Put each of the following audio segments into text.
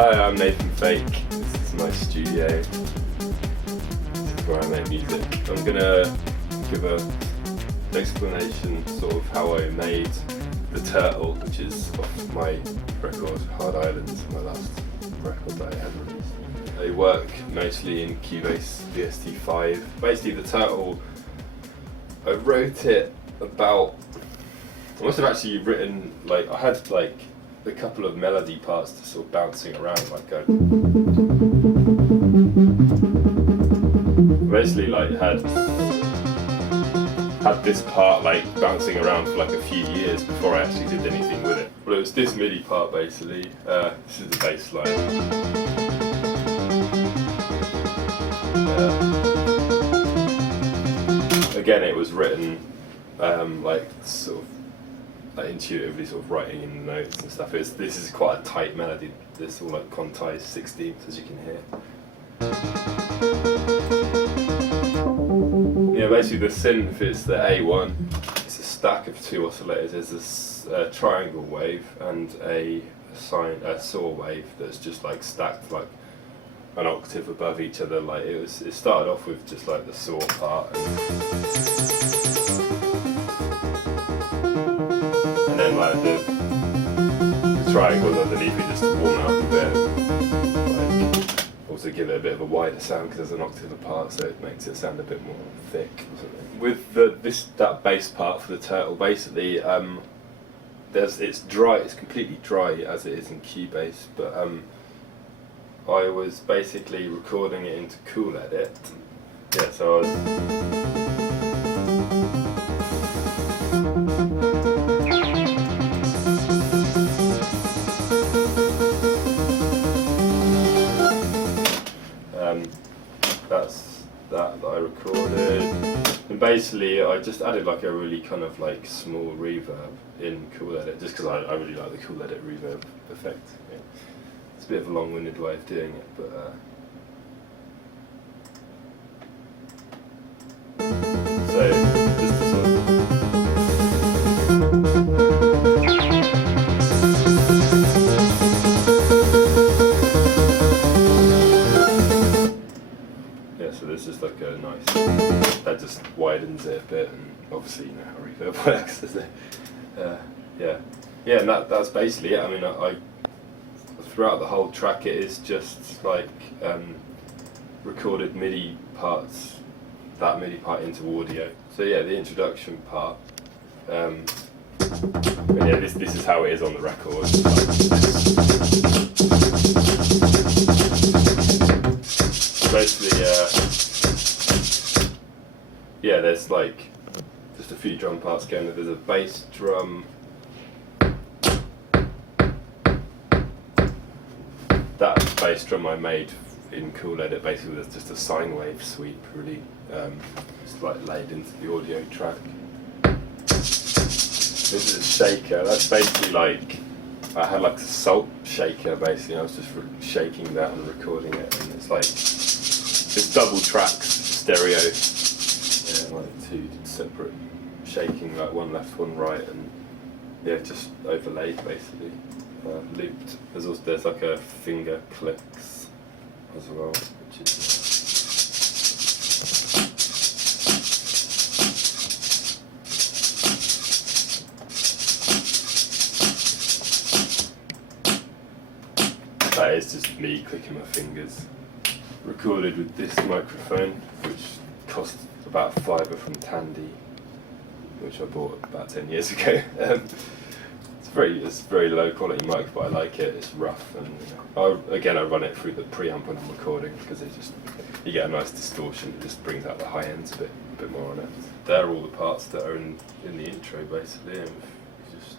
Hi, I'm Nathan Fake. This is my studio. This is where I make music. I'm gonna give an explanation sort of how I made the turtle, which is off my record, Hard Islands, my last record that I had released. I work mostly in Cubase VST5. Basically the turtle, I wrote it about, I must have actually written, like, I had like a couple of melody parts to sort of bouncing around, like go. Basically like had this part like bouncing around for like a few years before I actually did anything with it. Well, it was this MIDI part basically. This is the bass line. Again, it was written like sort of intuitively, sort of writing in the notes and stuff. This is quite a tight melody. This all like quantized 16ths, as you can hear. Yeah, basically the synth is the A1. It's a stack of two oscillators. There's this triangle wave and a saw wave that's just like stacked like an octave above each other. Like it started off with just like the saw part, and then like the triangles underneath it just to warm it up a bit. Like, also give it a bit of a wider sound because there's an octave apart, so it makes it sound a bit more thick or something. With that bass part for the turtle, basically it's dry. It's completely dry as it is in Cubase, but I was basically recording it into Cool Edit. Yeah, so I was. That's that I recorded, and basically I just added like a really kind of like small reverb in Cool Edit, just because I really like the Cool Edit reverb effect. Yeah. It's a bit of a long-winded way of doing it, but so just to sort of. So this is like a nice, that just widens it a bit, and obviously you know how reverb works, doesn't it? Yeah, and that's basically it. I mean, I throughout the whole track it is just like recorded MIDI parts, that MIDI part into audio. So yeah, the introduction part, and yeah, this is how it is on the record. Basically, yeah, there's like just a few drum parts going. There's a bass drum. That bass drum I made in Cool Edit basically was just a sine wave sweep, really, just like laid into the audio track. This is a shaker. That's basically like I had like a salt shaker basically. I was just shaking that and recording it, and it's like. It's double tracks, stereo, yeah, like two separate shaking, like one left, one right, and yeah, just overlaid basically, looped. There's like a finger clicks as well, which is. That is just me clicking my fingers. Recorded with this microphone, which cost about a £5 from Tandy, which I bought about 10 years ago. It's very low quality mic, but I like it. It's rough, and I run it through the preamp when I'm recording because you get a nice distortion. It just brings out the high ends a bit more on it. They're all the parts that are in the intro basically, and just.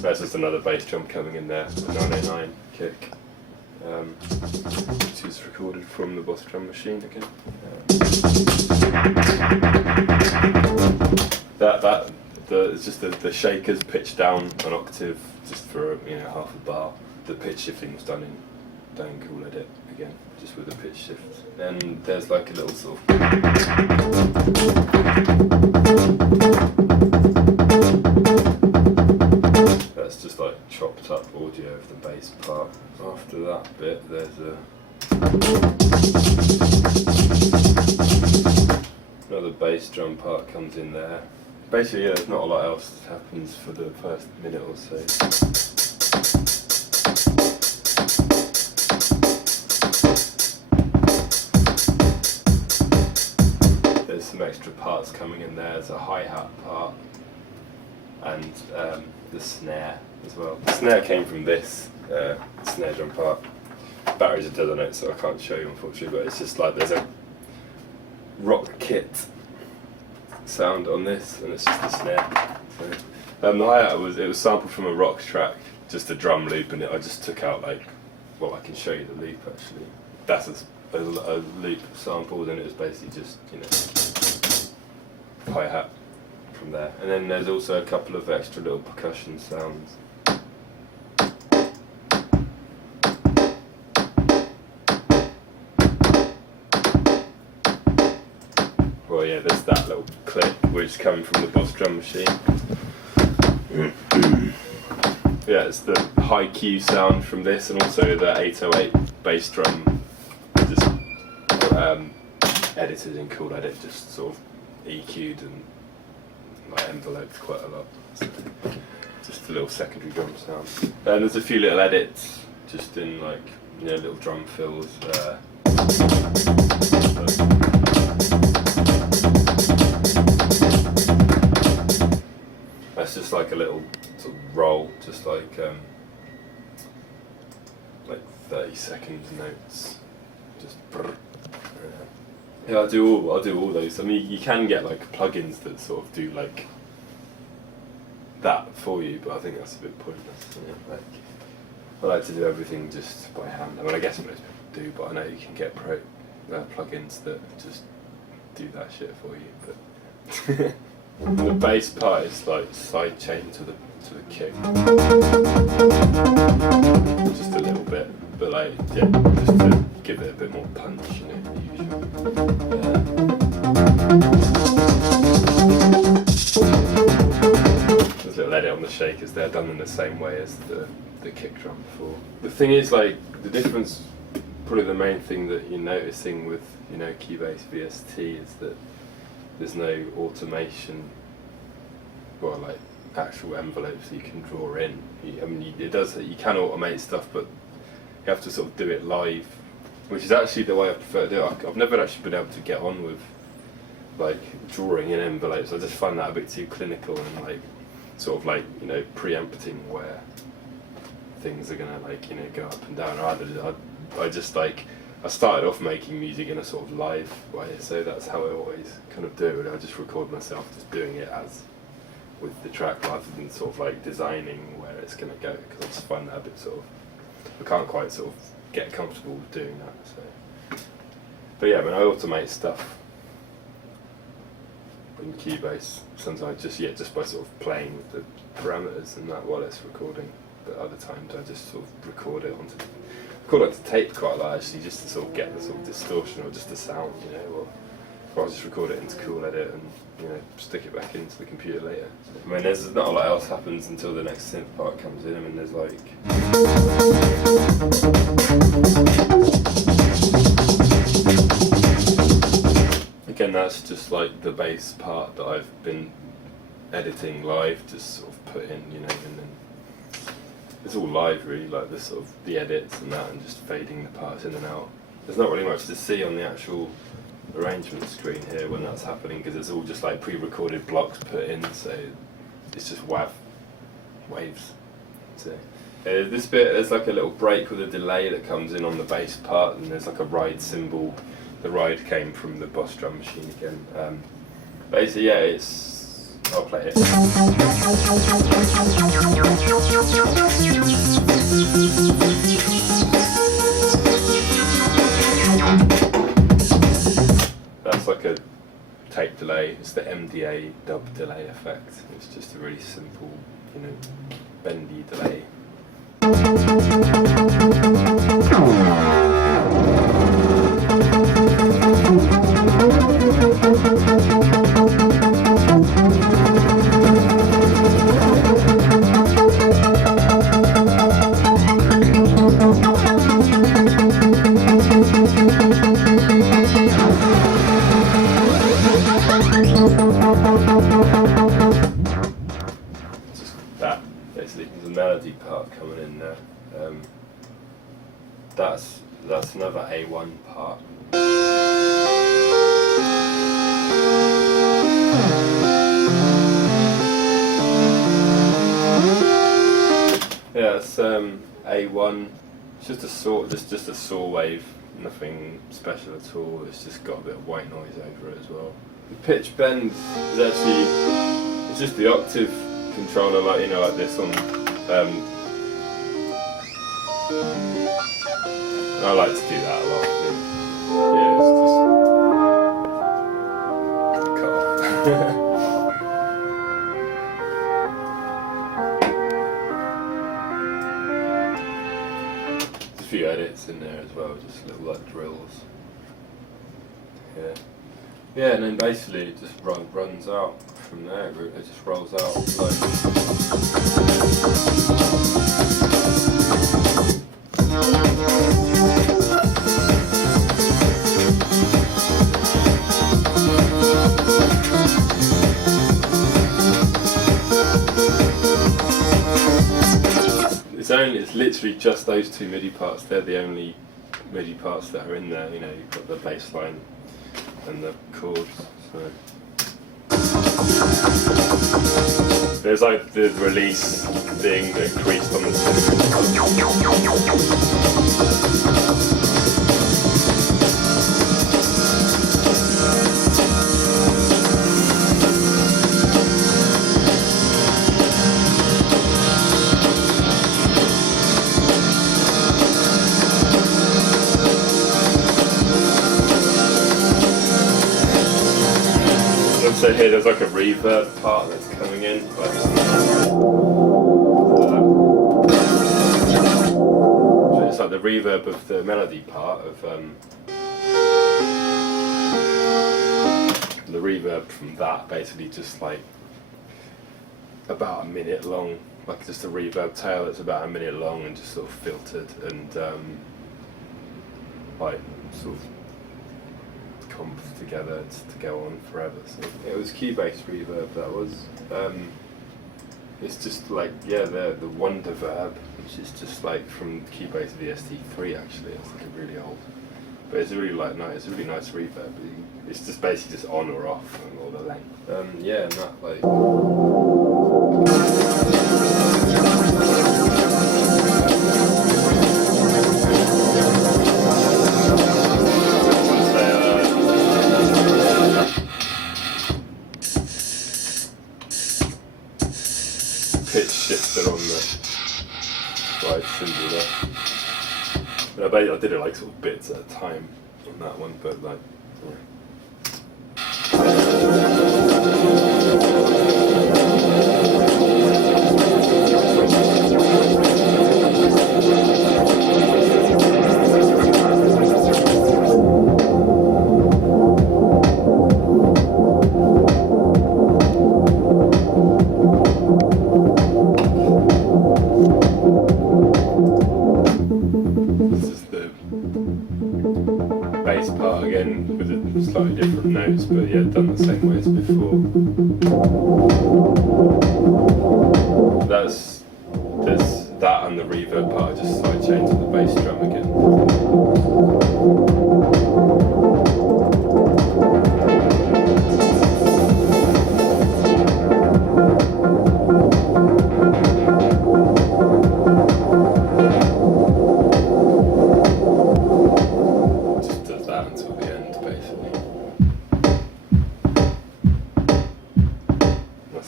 There's just another bass drum coming in there, a 909 kick, which is recorded from the Boss drum machine again. It's just the shakers pitched down an octave just for half a bar. The pitch shifting was done in down cool edit again, just with a pitch shift. And there's like a little sort of that's just like chopped up audio of the bass part. After that bit, there's another bass drum part comes in there. Basically, yeah, there's not a lot else that happens for the first minute or so. There's some extra parts coming in there. There's a hi-hat part and the snare as well. The snare came from this snare drum part. Batteries are dead on it, so I can't show you unfortunately, but it's just like there's a rock kit sound on this, and it's just the snare. So, the hi-hat was sampled from a rock track, just a drum loop, and I just took out like, well, I can show you the loop actually. That's a loop sampled, and it was basically just, you know, hi-hat from there. And then there's also a couple of extra little percussion sounds. Well, yeah, there's that little click which is coming from the Boss drum machine. Yeah, it's the high Q sound from this, and also the 808 bass drum, just edited in Cool Edit, just sort of EQ'd and like enveloped quite a lot. So just a little secondary drum sound. And there's a few little edits, just in like, you know, little drum fills. That's just like a little sort of roll, just like 30-second notes. Just brrr. Yeah, I'll do all those. I mean, you can get like plugins that sort of do like that for you, but I think that's a bit pointless. You know? Like, I like to do everything just by hand. I mean, I guess most people do, but I know you can get plugins that just do that shit for you. But the bass part is like side chain to the kick, just a little bit, but like, yeah, just to give it a bit more punch, you know, the usual. There's a little edit on the shakers there, done in the same way as the kick drum before. The thing is, like, the difference, probably the main thing that you're noticing with, you know, Cubase VST is that there's no automation, or like actual envelopes that you can draw in. I mean, you can automate stuff, but you have to sort of do it live, which is actually the way I prefer to do it. I've never actually been able to get on with like drawing in envelopes. I just find that a bit too clinical and like sort of like, you know, preempting where things are gonna, like, you know, go up and down. I just like, I started off making music in a sort of live way, so that's how I always kind of do it. I just record myself just doing it as with the track, rather than sort of like designing where it's going to go, because I just find that a bit sort of, I can't quite sort of get comfortable with doing that. So, but yeah, when I automate stuff in Cubase, sometimes just by sort of playing with the parameters and that while it's recording. But other times I just sort of record it onto tape quite a lot actually, just to sort of get the sort of distortion or just the sound, you know, or I'll just record it into Cool Edit and, you know, stick it back into the computer later. I mean, there's not a lot else happens until the next synth part comes in. I mean, there's like again, that's just like the bass part that I've been editing live, just sort of put in, you know, and then it's all live really, like the sort of the edits and that, and just fading the parts in and out. There's not really much to see on the actual arrangement screen here when that's happening, because it's all just like pre-recorded blocks put in, so it's just waves. So this bit, there's like a little break with a delay that comes in on the bass part, and there's like a ride cymbal. The ride came from the Boss drum machine again. Basically, yeah, I'll play it. That's like a tape delay. It's the MDA dub delay effect. It's just a really simple, you know, bendy delay. that's another A1 part. Yeah, it's A1. It's just a just a saw wave, nothing special at all. It's just got a bit of white noise over it as well. The pitch bend is actually, it's just the octave controller, like, you know, like this on. I like to do that a lot. Yeah, it's just cut off. A few edits in there as well, just little like drills. Yeah. Yeah, and then basically it just runs out from there. It just rolls out it's literally just those two MIDI parts. They're the only MIDI parts that are in there. You know, you've got the bass line and the chords. So there's like the release being increased on the synth. So here there's like a reverb part that's coming in. So it's like the reverb of the melody part of the reverb from that, basically just like about a minute long, like just a reverb tail that's about a minute long and just sort of filtered and like sort of together to go on forever. So it was Cubase reverb. That was. It's just like, yeah, the Wonder Verb, which is just like from Cubase VST3 actually. It's like a really old, but it's a really nice. It's a really nice reverb. It's just basically just on or off and all the length. Yeah, and that like. Pitch shifter on the slide cymbal there. And I did it like sort of bits at a time on that one, but like, bass part again with slightly different notes, but yeah, done the same way as before. There's that and the reverb part, just sidechain to the bass drum again.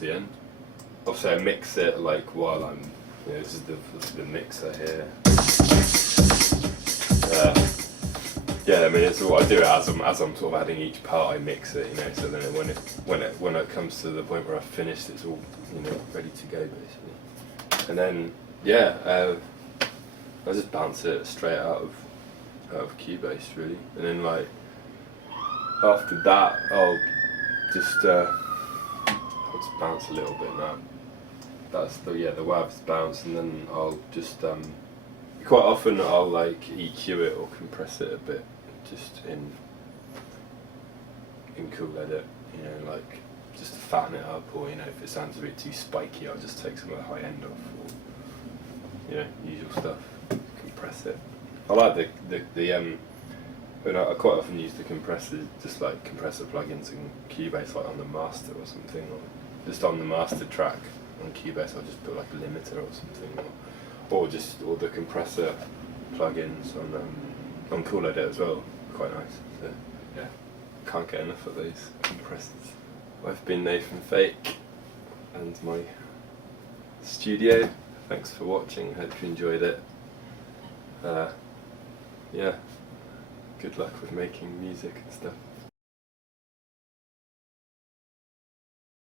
The end. Obviously I mix it like while I'm, you know, this is the mixer here. Yeah, I mean it's all, I do it as I'm sort of adding each part, I mix it, you know, so then when it comes to the point where I've finished, it's all, you know, ready to go basically. And then yeah, I just bounce it straight out of Cubase really, and then like after that I'll just bounce a little bit now. That's the wavs bounce, and then I'll just quite often I'll like EQ it or compress it a bit, just in Cool Edit, you know, like just to fatten it up, or you know, if it sounds a bit too spiky, I'll just take some of the high end off, or you know, usual stuff, compress it. I like but I quite often use the compressor, just like compressor plugins in Cubase, like on the master or something, or just on the master track on Cubase. I'll just put like a limiter or something, or the compressor plugins on Cool Edit as well. Quite nice. So yeah, can't get enough of those compressors. I've been Nathan Fake, and my studio. Thanks for watching. Hope you enjoyed it. Yeah. Good luck with making music and stuff.